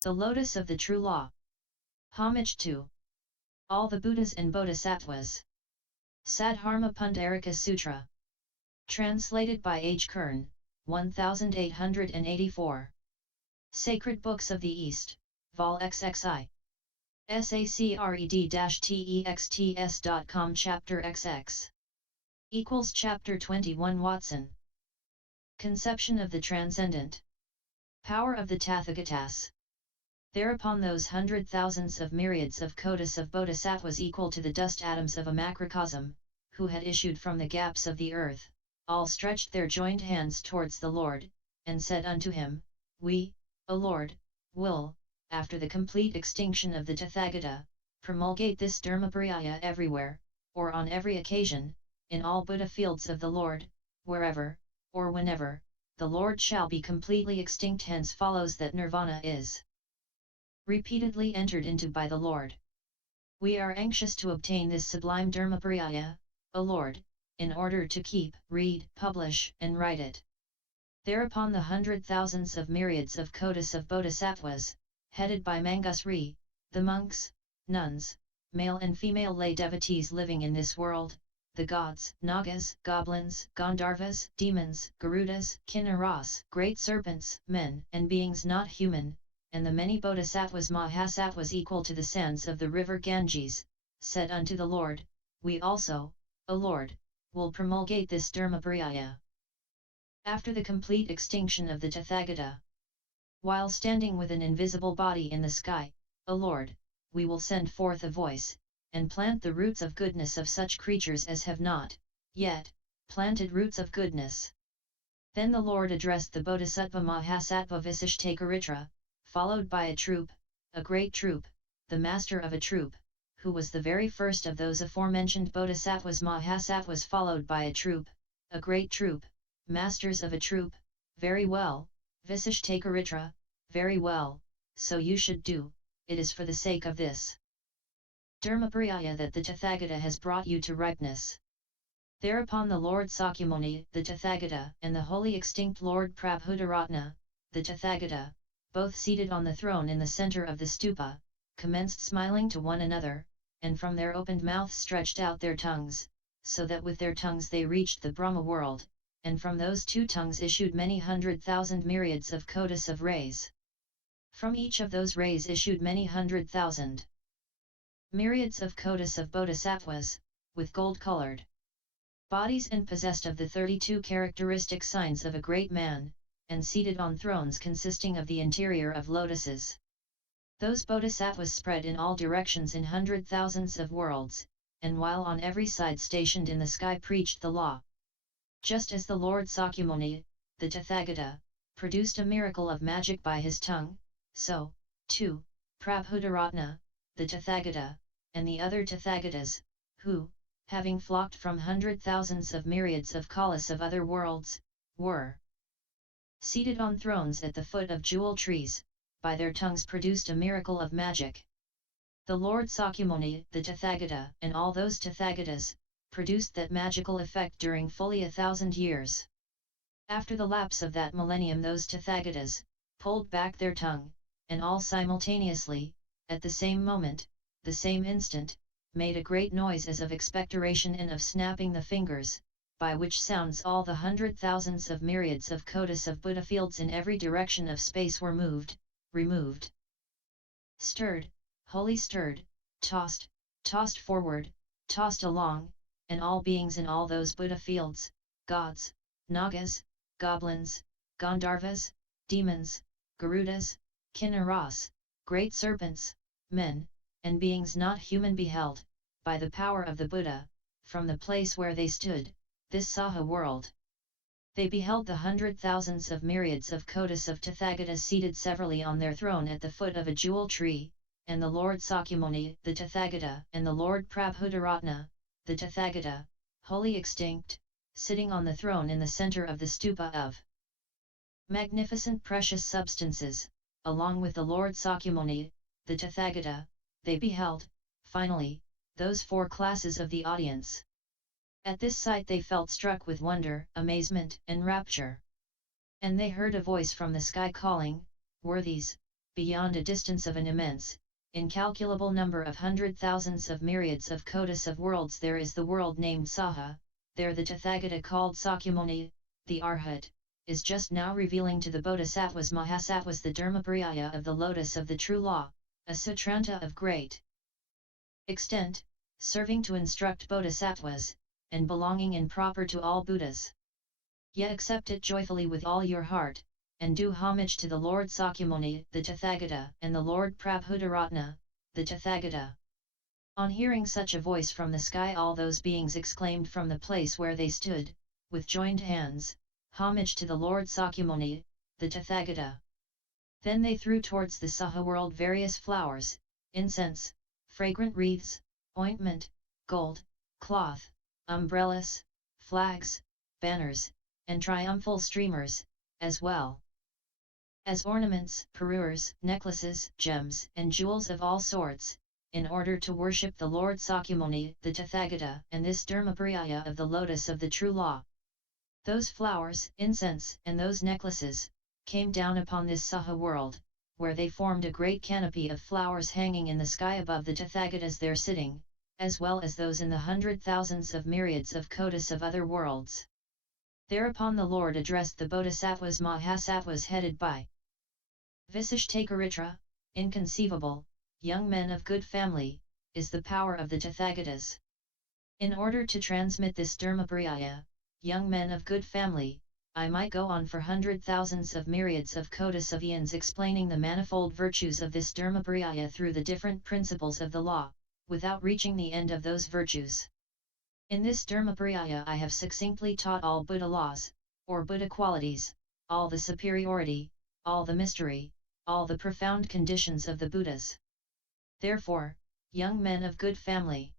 The Lotus of the True Law. Homage to all the Buddhas and Bodhisattvas. Sadharma Pundarika Sutra. Translated by H. Kern, 1884. Sacred Books of the East, Vol. XXI. Sacred-texts.com Chapter XX. Equals Chapter 21 Watson. Conception of the Transcendent. Power of the Tathagatas. Thereupon those hundred thousands of myriads of kotis of bodhisattvas equal to the dust atoms of a macrocosm, who had issued from the gaps of the earth, all stretched their joined hands towards the Lord, and said unto him, We, O Lord, will, after the complete extinction of the Tathagata, promulgate this Dharmaparyaya everywhere, or on every occasion, in all Buddha fields of the Lord, wherever, or whenever, the Lord shall be completely extinct. Hence follows that nirvana is repeatedly entered into by the Lord. We are anxious to obtain this sublime Dharmaparyaya, O Lord, in order to keep, read, publish, and write it. Thereupon the hundred thousands of myriads of kotis of bodhisattvas, headed by Manjusri, the monks, nuns, male and female lay devotees living in this world, the gods, nagas, goblins, gandharvas, demons, garudas, kinnaras, great serpents, men and beings not human, and the many Bodhisattvas Mahasattvas equal to the sands of the river Ganges, said unto the Lord, We also, O Lord, will promulgate this Dharmaparyaya. After the complete extinction of the Tathagata, while standing with an invisible body in the sky, O Lord, we will send forth a voice, and plant the roots of goodness of such creatures as have not, yet, planted roots of goodness. Then the Lord addressed the Bodhisattva Mahasattva Visishtakaritra, followed by a troop, a great troop, the master of a troop, who was the very first of those afore-mentioned Bodhisattvas Mahasattvas, followed by a troop, a great troop, masters of a troop. Very well, Visishtakaritra, very well, so you should do. It is for the sake of this Dharmaparyaya that the Tathagata has brought you to ripeness. Thereupon the Lord Sakyamuni, the Tathagata, and the holy extinct Lord Prabhutaratna, the Tathagata, both seated on the throne in the center of the stupa, commenced smiling to one another, and from their opened mouths stretched out their tongues, so that with their tongues they reached the Brahma-world, and from those two tongues issued many 100,000 myriads of kotis of rays. From each of those rays issued many 100,000 myriads of kotis of bodhisattvas, with gold-colored bodies and possessed of the 32 characteristic signs of a great man, and seated on thrones consisting of the interior of lotuses. Those bodhisattvas spread in all directions in 100,000s of worlds, and while on every side stationed in the sky preached the law. Just as the Lord Sakyamuni, the Tathagata, produced a miracle of magic by his tongue, so, too, Prabhutaratna, the Tathagata, and the other Tathagatas, who, having flocked from 100,000s of myriads of kolis of other worlds, were seated on thrones at the foot of jewel trees, by their tongues produced a miracle of magic. The Lord Sakyamuni, the Tathagata, and all those Tathagatas, produced that magical effect during fully 1,000 years. After the lapse of that millennium those Tathagatas, pulled back their tongue, and all simultaneously, at the same moment, the same instant, made a great noise as of expectoration and of snapping the fingers, by which sounds all the 100,000s of myriads of kotis of Buddha fields in every direction of space were moved, removed, stirred, wholly stirred, tossed, tossed forward, tossed along, and all beings in all those Buddha fields, gods, nagas, goblins, gandharvas, demons, garudas, kinnaras, great serpents, men, and beings not human beheld, by the power of the Buddha, from the place where they stood, this Saha world. They beheld the 100,000s of myriads of kotis of Tathagatas seated severally on their throne at the foot of a jewel tree, and the Lord Sakyamuni, the Tathagata, and the Lord Prabhutaratna, the Tathagata, wholly extinct, sitting on the throne in the center of the stupa of magnificent precious substances, along with the Lord Sakyamuni, the Tathagata. They beheld, finally, those four classes of the audience. At this sight they felt struck with wonder, amazement, and rapture. And they heard a voice from the sky calling, Worthies, beyond a distance of an immense, incalculable number of hundred thousands of myriads of kotis of worlds, there is the world named Saha. There the Tathagata called Sakyamuni, the Arhat, is just now revealing to the Bodhisattvas Mahasattvas the Dharmaparyaya of the Lotus of the True Law, a sutranta of great extent, serving to instruct Bodhisattvas, and belonging in proper to all Buddhas. Yet accept it joyfully with all your heart, and do homage to the Lord Sakyamuni, the Tathagata, and the Lord Prabhutaratna, the Tathagata. On hearing such a voice from the sky, all those beings exclaimed from the place where they stood, with joined hands, homage to the Lord Sakyamuni, the Tathagata. Then they threw towards the Saha world various flowers, incense, fragrant wreaths, ointment, gold, cloth, umbrellas, flags, banners, and triumphal streamers, as well as ornaments, parures, necklaces, gems, and jewels of all sorts, in order to worship the Lord Sakyamuni, the Tathagata, and this Dharmaparyaya of the Lotus of the True Law. Those flowers, incense, and those necklaces, came down upon this Saha world, where they formed a great canopy of flowers hanging in the sky above the Tathagatas there sitting, as well as those in the hundred thousands of myriads of kotis of other worlds. Thereupon the Lord addressed the Bodhisattvas Mahasattvas headed by Visishtakaritra. Inconceivable, young men of good family, is the power of the Tathagatas. In order to transmit this Dharmaparyaya, young men of good family, I might go on for hundred thousands of myriads of kotis of eons explaining the manifold virtues of this Dharmaparyaya through the different principles of the law, without reaching the end of those virtues. In this Dharmaparyaya I have succinctly taught all Buddha laws, or Buddha qualities, all the superiority, all the mystery, all the profound conditions of the Buddhas. Therefore, young men of good family,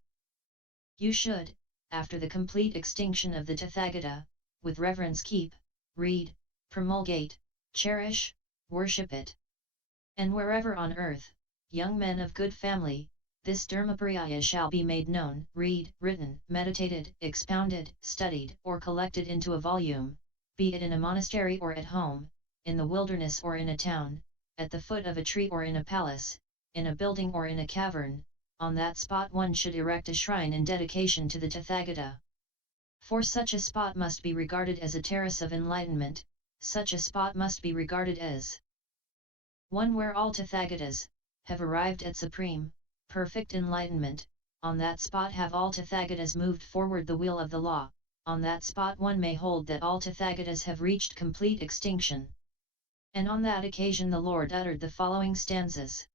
you should, after the complete extinction of the Tathagata, with reverence keep, read, promulgate, cherish, worship it. And wherever on earth, young men of good family, this Dharmaparyaya shall be made known, read, written, meditated, expounded, studied, or collected into a volume, be it in a monastery or at home, in the wilderness or in a town, at the foot of a tree or in a palace, in a building or in a cavern, on that spot one should erect a shrine in dedication to the Tathagata. For such a spot must be regarded as a terrace of enlightenment, such a spot must be regarded as one where all Tathagatas have arrived at supreme, perfect enlightenment. On that spot have all Tathagatas moved forward the wheel of the law, on that spot one may hold that all Tathagatas have reached complete extinction. And on that occasion the Lord uttered the following stanzas.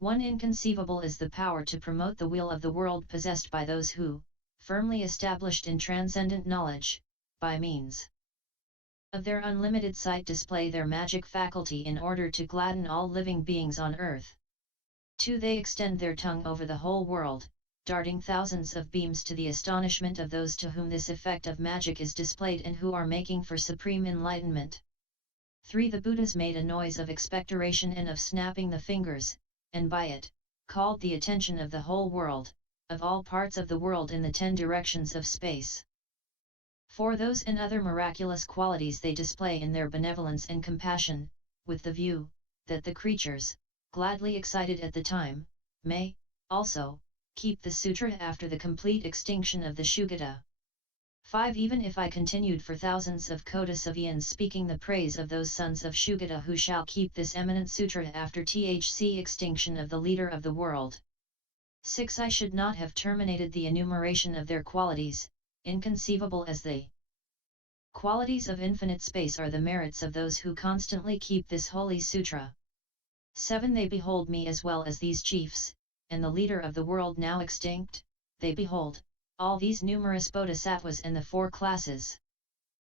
One inconceivable is the power to promote the wheel of the world possessed by those who, firmly established in transcendent knowledge, by means of their unlimited sight display their magic faculty in order to gladden all living beings on earth. 2. They extend their tongue over the whole world, darting thousands of beams to the astonishment of those to whom this effect of magic is displayed and who are making for supreme enlightenment. 3. The Buddhas made a noise of expectoration and of snapping the fingers, and by it, called the attention of the whole world, of all parts of the world in the 10 directions of space. 4. Those and other miraculous qualities they display in their benevolence and compassion, with the view, that the creatures, gladly excited at the time, may, also, keep the sutra after the complete extinction of the Shugata. 5. Even if I continued for thousands of kotis of eons speaking the praise of those sons of Shugata who shall keep this eminent sutra after THC extinction of the leader of the world. 6. I should not have terminated the enumeration of their qualities, inconceivable as they. Qualities of infinite space are the merits of those who constantly keep this holy sutra. 7. They behold me as well as these chiefs, and the leader of the world now extinct, they behold all these numerous bodhisattvas and the 4 classes.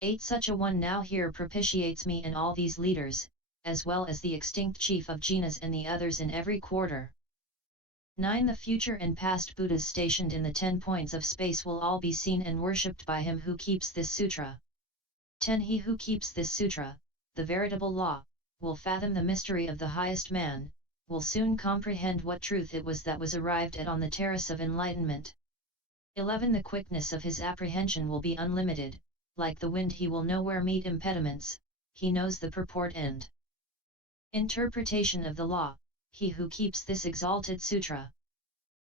8. Such a one now here propitiates me and all these leaders, as well as the extinct chief of Jinas and the others in every quarter. 9. The future and past Buddhas stationed in the 10 points of space will all be seen and worshipped by him who keeps this sutra. 10. He who keeps this sutra, the veritable law, will fathom the mystery of the highest man, will soon comprehend what truth it was that was arrived at on the terrace of enlightenment. 11. The quickness of his apprehension will be unlimited, like the wind he will know where meet impediments, he knows the purport and Interpretation of the law, he who keeps this exalted sutra.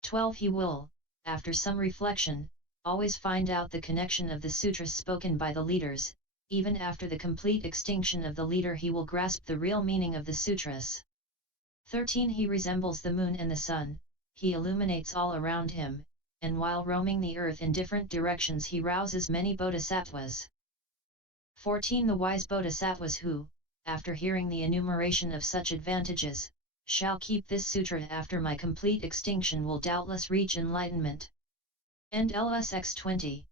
12. He will, after some reflection, always find out the connection of the sutras spoken by the leaders. Even after the complete extinction of the leader he will grasp the real meaning of the sutras. 13. He resembles the moon and the sun, he illuminates all around him, and while roaming the earth in different directions he rouses many bodhisattvas. 14. The wise bodhisattvas who, after hearing the enumeration of such advantages, shall keep this sutra after my complete extinction will doubtless reach enlightenment. End LSX 20.